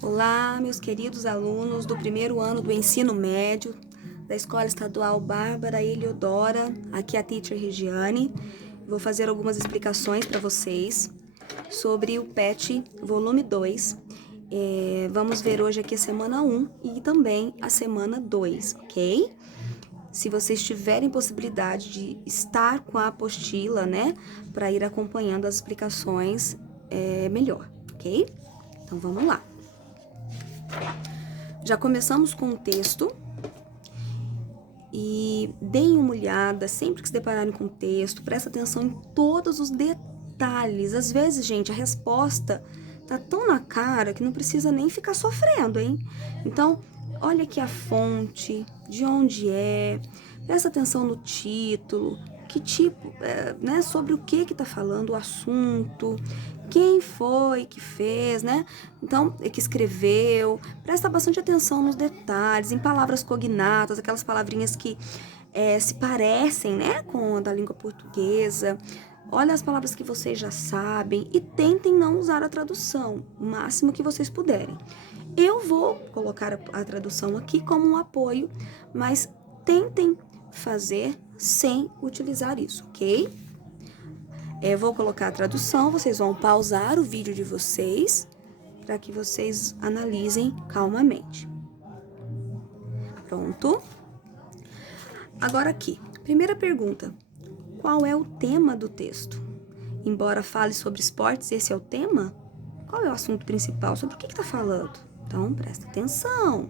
Olá, meus queridos alunos do primeiro ano do ensino médio da Escola Estadual Bárbara Eliodora. Aqui é a Teacher Regiane. Vou fazer algumas explicações para vocês sobre o PET volume 2. Vamos ver hoje aqui a semana 1 e também a semana 2, ok? Se vocês tiverem possibilidade de estar com a apostila, né, para ir acompanhando as explicações, é melhor, ok? Então vamos lá. Já começamos com o texto e deem uma olhada, sempre que se depararem com o texto, presta atenção em todos os detalhes. Às vezes, gente, a resposta tá tão na cara que não precisa nem ficar sofrendo, hein? Então, olha aqui a fonte, de onde é, presta atenção no título, que tipo, né, sobre o que tá falando o assunto, quem foi que fez, né? Então, que escreveu, presta bastante atenção nos detalhes, em palavras cognatas, aquelas palavrinhas que se parecem, né, com a da língua portuguesa. Olha as palavras que vocês já sabem e tentem não usar a tradução, o máximo que vocês puderem. Eu vou colocar a tradução aqui como um apoio, mas tentem fazer sem utilizar isso, ok? Eu vou colocar a tradução, vocês vão pausar o vídeo de vocês para que vocês analisem calmamente. Pronto? Agora aqui, primeira pergunta. Qual é o tema do texto? Embora fale sobre esportes, esse é o tema? Qual é o assunto principal? Sobre o que está falando? Então, presta atenção.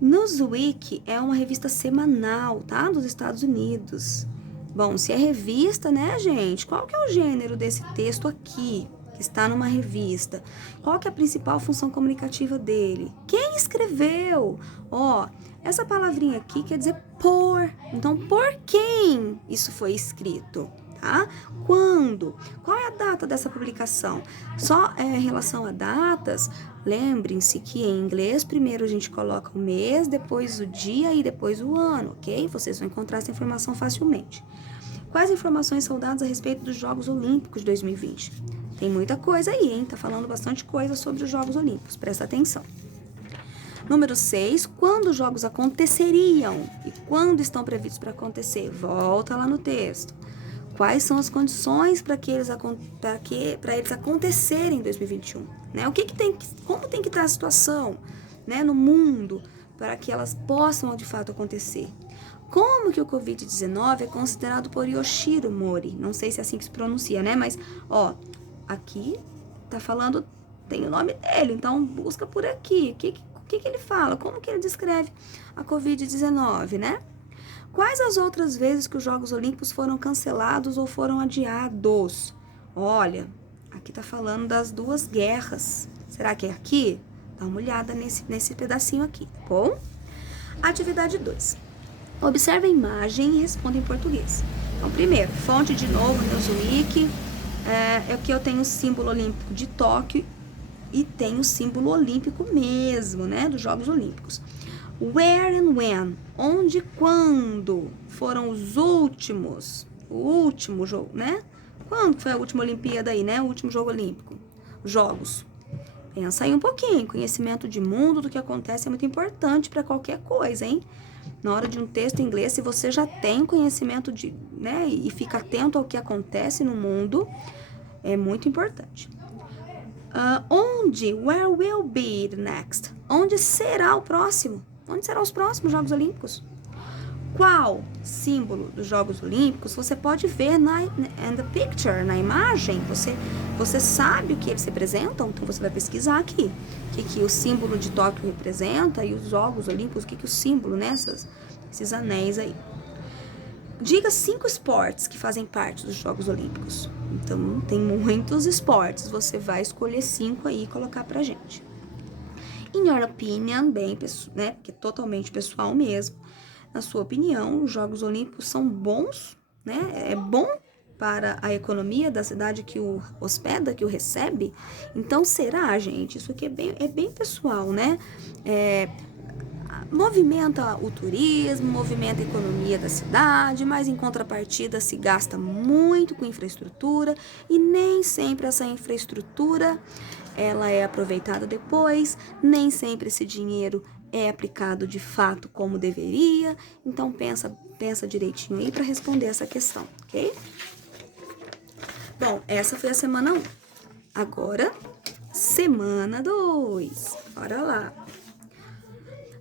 Newsweek é uma revista semanal, tá? Dos Estados Unidos. Bom, se é revista, né, gente? Qual que é o gênero desse texto aqui, que está numa revista? Qual que é a principal função comunicativa dele? Quem escreveu? Ó, essa palavrinha aqui quer dizer por. Então, por quem isso foi escrito? Tá? Quando? Qual é a data dessa publicação? Só em relação a datas, lembrem-se que em inglês primeiro a gente coloca o mês, depois o dia e depois o ano, ok? Vocês vão encontrar essa informação facilmente. Quais informações são dadas a respeito dos Jogos Olímpicos de 2020? Tem muita coisa aí, hein? Tá falando bastante coisa sobre os Jogos Olímpicos, presta atenção. Número 6, quando os jogos aconteceriam e quando estão previstos para acontecer? Volta lá no texto. Quais são as condições para eles acontecerem em 2021? Né? Como tem que estar a situação, né, no mundo para que elas possam de fato acontecer? Como que o Covid-19 é considerado por Yoshiro Mori? Não sei se é assim que se pronuncia, né? Mas, ó, aqui tá falando, tem o nome dele, então busca por aqui. O que ele fala? Como que ele descreve a Covid-19, né? Quais as outras vezes que os Jogos Olímpicos foram cancelados ou foram adiados? Olha, aqui tá falando das duas guerras. Será que é aqui? Dá uma olhada nesse pedacinho aqui, tá bom? Atividade 2. Observe a imagem e responda em português. Então, primeiro, fonte de novo, Newsweek. Aqui eu tenho o símbolo olímpico de Tóquio e tenho o símbolo olímpico mesmo, né, dos Jogos Olímpicos. Where and when? Onde e quando foram os últimos? O último jogo, né? Quando foi a última Olimpíada aí, né? O último jogo olímpico. Jogos. Pensa aí um pouquinho. Conhecimento de mundo, do que acontece é muito importante para qualquer coisa, hein? Na hora de um texto em inglês, se você já tem conhecimento né, e fica atento ao que acontece no mundo, é muito importante. Onde? Where will be the next? Onde será o próximo? Onde serão os próximos Jogos Olímpicos? Qual símbolo dos Jogos Olímpicos você pode ver in the picture, na imagem? Você sabe o que eles representam? Então você vai pesquisar aqui. O que o símbolo de Tóquio representa e os Jogos Olímpicos, o que o símbolo, né? Esses anéis aí. Diga 5 esportes que fazem parte dos Jogos Olímpicos. Então, tem muitos esportes. Você vai escolher 5 aí e colocar pra gente. In your opinion, né, que é totalmente pessoal mesmo, na sua opinião, os Jogos Olímpicos são bons, né? É bom para a economia da cidade que o hospeda, que o recebe? Então, será, gente? Isso aqui é bem pessoal, né? Movimenta o turismo, movimenta a economia da cidade, mas em contrapartida se gasta muito com infraestrutura e nem sempre essa infraestrutura ela é aproveitada depois, nem sempre esse dinheiro é aplicado de fato como deveria. Então, pensa direitinho aí para responder essa questão, ok? Bom, essa foi a semana 1. Agora, semana 2. Bora lá.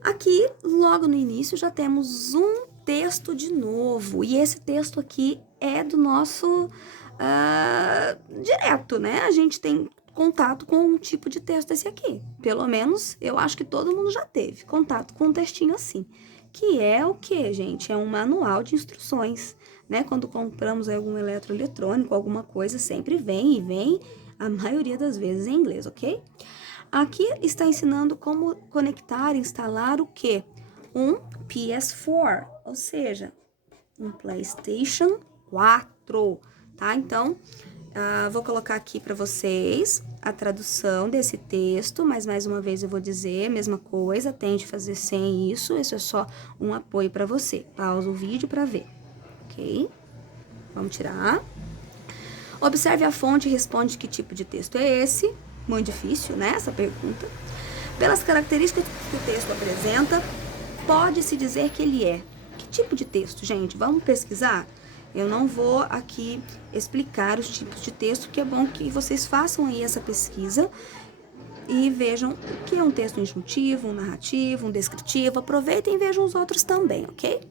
Aqui, logo no início, já temos um texto de novo. E esse texto aqui é do nosso direto, né? A gente tem contato com um tipo de texto desse aqui. Pelo menos, eu acho que todo mundo já teve contato com um textinho assim. Que é o que, gente? É um manual de instruções, né? Quando compramos algum eletroeletrônico, alguma coisa, sempre vem, a maioria das vezes em inglês, ok? Aqui está ensinando como conectar e instalar o quê? Um PS4, ou seja, um PlayStation 4, tá? Então, vou colocar aqui para vocês a tradução desse texto, mas mais uma vez eu vou dizer a mesma coisa, tente fazer sem isso é só um apoio para você. Pausa o vídeo para ver, ok? Vamos tirar. Observe a fonte e responde que tipo de texto é esse. Muito difícil, né, essa pergunta. Pelas características que o texto apresenta, pode-se dizer que ele é. Que tipo de texto, gente? Vamos pesquisar? Eu não vou aqui explicar os tipos de texto, que é bom que vocês façam aí essa pesquisa e vejam o que é um texto injuntivo, um narrativo, um descritivo. Aproveitem e vejam os outros também, ok?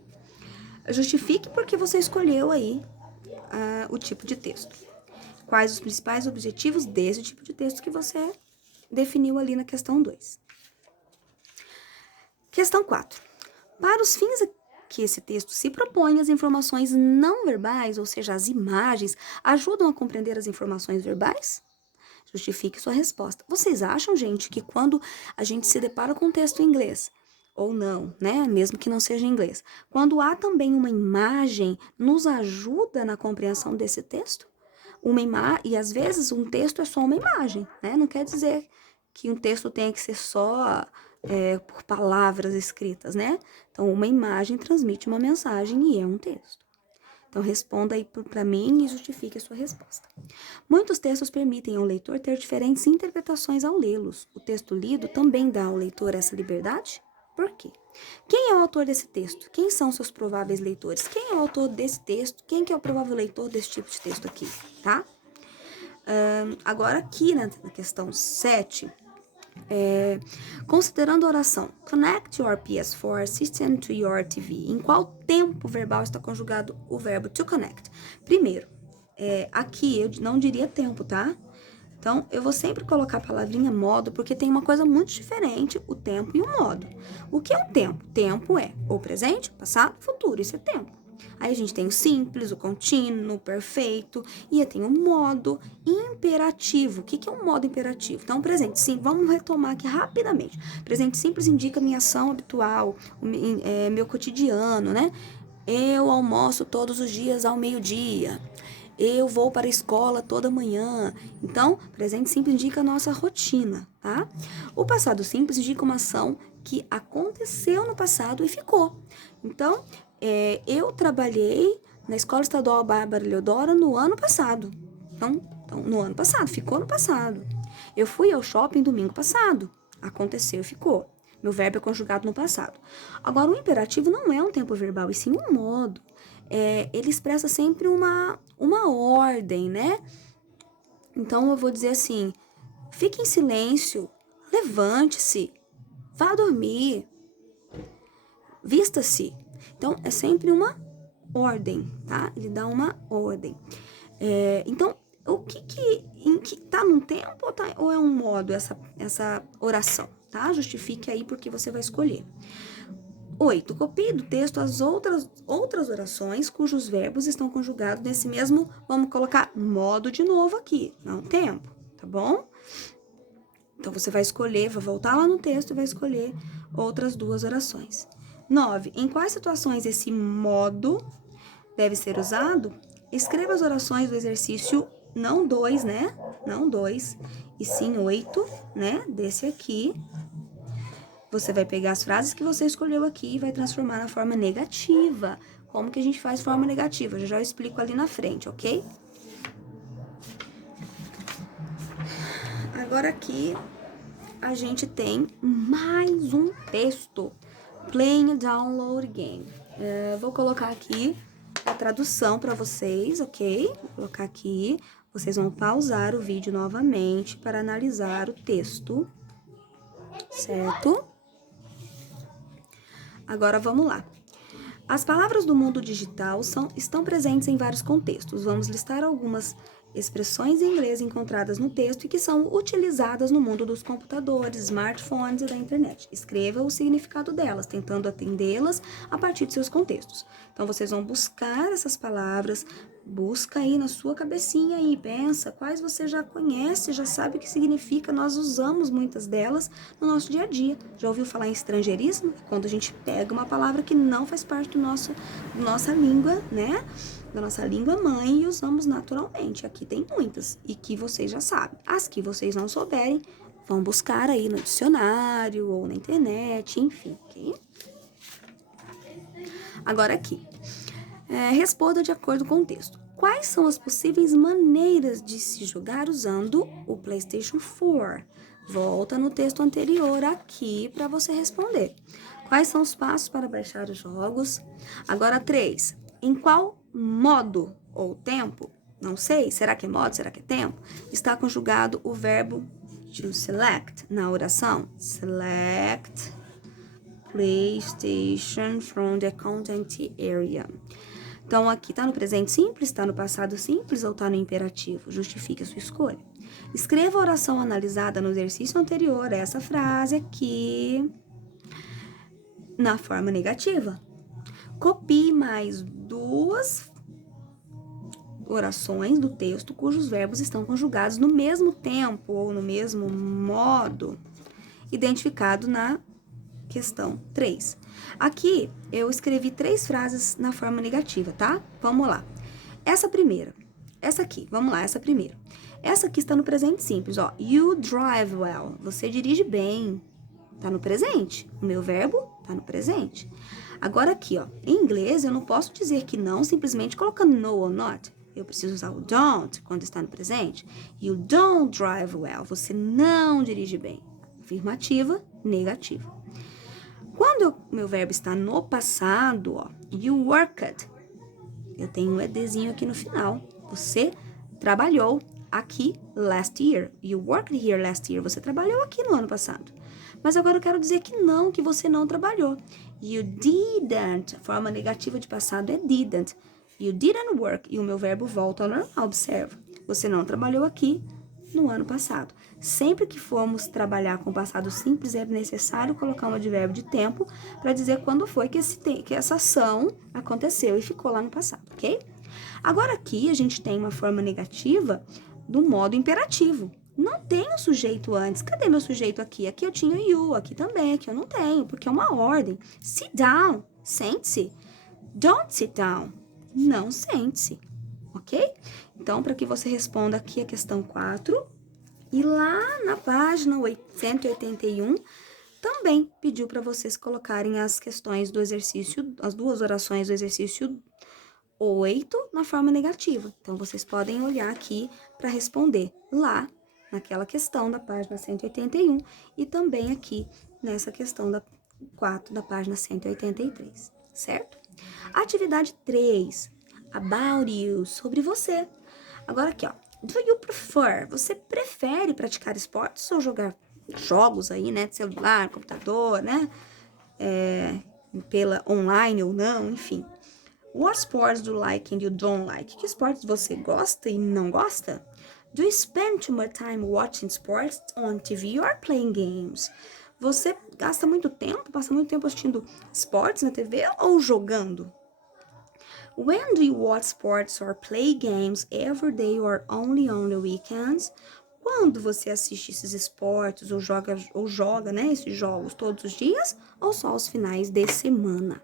Justifique porque você escolheu aí o tipo de texto. Quais os principais objetivos desse tipo de texto que você definiu ali na questão 2. Questão 4. Para os fins que esse texto se propõe, as informações não verbais, ou seja, as imagens, ajudam a compreender as informações verbais? Justifique sua resposta. Vocês acham, gente, que quando a gente se depara com um texto em inglês, ou não, né? Mesmo que não seja em inglês, quando há também uma imagem, nos ajuda na compreensão desse texto? E às vezes um texto é só uma imagem, né? Não quer dizer que um texto tenha que ser só por palavras escritas, né? Então, uma imagem transmite uma mensagem e é um texto. Então, responda aí para mim e justifique a sua resposta. Muitos textos permitem ao leitor ter diferentes interpretações ao lê-los. O texto lido também dá ao leitor essa liberdade? Por quê? Quem é o autor desse texto? Quem são seus prováveis leitores? Quem é o autor desse texto? Quem que é o provável leitor desse tipo de texto aqui, tá? Agora aqui na questão 7, considerando a oração connect your PS4 system to your TV, em qual tempo verbal está conjugado o verbo to connect? Primeiro, aqui eu não diria tempo, tá? Então, eu vou sempre colocar a palavrinha modo, porque tem uma coisa muito diferente, o tempo e o modo. O que é um tempo? Tempo é o presente, passado, futuro, isso é tempo. Aí a gente tem o simples, o contínuo, o perfeito, e aí tem o modo imperativo. O que é um modo imperativo? Então, presente sim, vamos retomar aqui rapidamente. Presente simples indica minha ação habitual, meu cotidiano, né? Eu almoço todos os dias ao meio-dia. Eu vou para a escola toda manhã. Então, presente simples indica a nossa rotina, tá? O passado simples indica uma ação que aconteceu no passado e ficou. Então, eu trabalhei na Escola Estadual Bárbara Leodora no ano passado. Então, no ano passado, ficou no passado. Eu fui ao shopping domingo passado. Aconteceu e ficou. Meu verbo é conjugado no passado. Agora, o imperativo não é um tempo verbal, e sim um modo. Ele expressa sempre uma ordem, né? Então, eu vou dizer assim, fique em silêncio, levante-se, vá dormir, vista-se. Então, é sempre uma ordem, tá? Ele dá uma ordem. Então, o que tá num tempo ou é um modo essa oração, tá? Justifique aí porque você vai escolher. 8. Copie do texto as outras orações cujos verbos estão conjugados nesse mesmo, vamos colocar modo de novo aqui, não tempo, tá bom? Então, você vai escolher, vai voltar lá no texto e vai escolher outras duas orações. 9. Em quais situações esse modo deve ser usado? Escreva as orações do exercício, não 2, né? Não 2, e sim 8, né? Desse aqui. Você vai pegar as frases que você escolheu aqui e vai transformar na forma negativa. Como que a gente faz forma negativa? Já eu explico ali na frente, ok? Agora aqui a gente tem mais um texto. Playing a download game. Vou colocar aqui a tradução para vocês, ok? Vou colocar aqui. Vocês vão pausar o vídeo novamente para analisar o texto, certo? Agora vamos lá. As palavras do mundo digital estão presentes em vários contextos. Vamos listar algumas expressões em inglês encontradas no texto e que são utilizadas no mundo dos computadores, smartphones e da internet. Escreva o significado delas, tentando atendê-las a partir de seus contextos. Então, vocês vão buscar essas palavras, busca aí na sua cabecinha e pensa quais você já conhece, já sabe o que significa. Nós usamos muitas delas no nosso dia a dia. Já ouviu falar em estrangeirismo? Quando a gente pega uma palavra que não faz parte da nossa língua, né? Da nossa língua mãe e usamos naturalmente. Aqui tem muitas e que vocês já sabem. As que vocês não souberem, vão buscar aí no dicionário ou na internet, enfim, ok? Agora aqui, responda de acordo com o texto. Quais são as possíveis maneiras de se jogar usando o PlayStation 4? Volta no texto anterior aqui para você responder. Quais são os passos para baixar os jogos? Agora 3. Em qual modo ou tempo, não sei, será que é modo, será que é tempo, está conjugado o verbo to select na oração? Select PlayStation from the content area. Então, aqui está no presente simples, está no passado simples ou está no imperativo? Justifique a sua escolha. Escreva a oração analisada no exercício anterior, essa frase aqui, na forma negativa. Copie mais 2 orações do texto cujos verbos estão conjugados no mesmo tempo ou no mesmo modo, identificado na questão 3. Aqui eu escrevi 3 frases na forma negativa, tá? Vamos lá. Essa primeira, essa aqui, vamos lá, essa primeira. Essa aqui está no presente simples, ó. You drive well. Você dirige bem. Tá no presente. O meu verbo tá no presente. Agora aqui, ó, em inglês eu não posso dizer que não simplesmente colocando no ou not. Eu preciso usar o don't quando está no presente. You don't drive well. Você não dirige bem. Afirmativa, negativa. Quando meu verbo está no passado, ó, you worked. Eu tenho um edzinho aqui no final. Você trabalhou aqui last year. You worked here last year. Você trabalhou aqui no ano passado. Mas agora eu quero dizer que você não trabalhou. You didn't. A forma negativa de passado é didn't. You didn't work. E o meu verbo volta ao normal. Observa. Você não trabalhou aqui no ano passado. Sempre que formos trabalhar com o passado simples, é necessário colocar um advérbio de tempo para dizer quando foi que essa ação aconteceu e ficou lá no passado, ok? Agora aqui a gente tem uma forma negativa do modo imperativo. Não tem o sujeito antes. Cadê meu sujeito aqui? Aqui eu tinha you, aqui também, aqui eu não tenho, porque é uma ordem. Sit down, sente-se. Don't sit down, não sente-se, ok? Então, para que você responda aqui a questão 4, e lá na página 181, também pediu para vocês colocarem as questões do exercício, as 2 orações do exercício 8 na forma negativa. Então, vocês podem olhar aqui para responder lá naquela questão da página 181 e também aqui nessa questão da 4 da página 183, certo? Atividade 3, about you, sobre você. Agora aqui, ó, do you prefer? Você prefere praticar esportes ou jogar jogos aí, né, de celular, computador, né, pela online ou não, enfim. What sports do you like and you don't like? Que esportes você gosta e não gosta? Do you spend too much time watching sports on TV or playing games? Você gasta muito tempo, passa muito tempo assistindo esportes na TV ou jogando? When do you watch sports or play games every day or only on the weekends? Quando você assiste esses esportes ou joga, né, esses jogos todos os dias ou só aos finais de semana?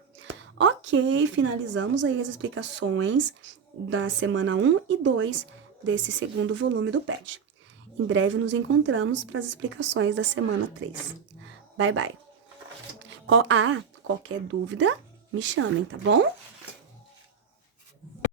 Ok, finalizamos aí as explicações da semana 1 e 2 desse segundo volume do PET. Em breve nos encontramos para as explicações da semana 3. Bye, bye. Qualquer dúvida, me chamem, tá bom?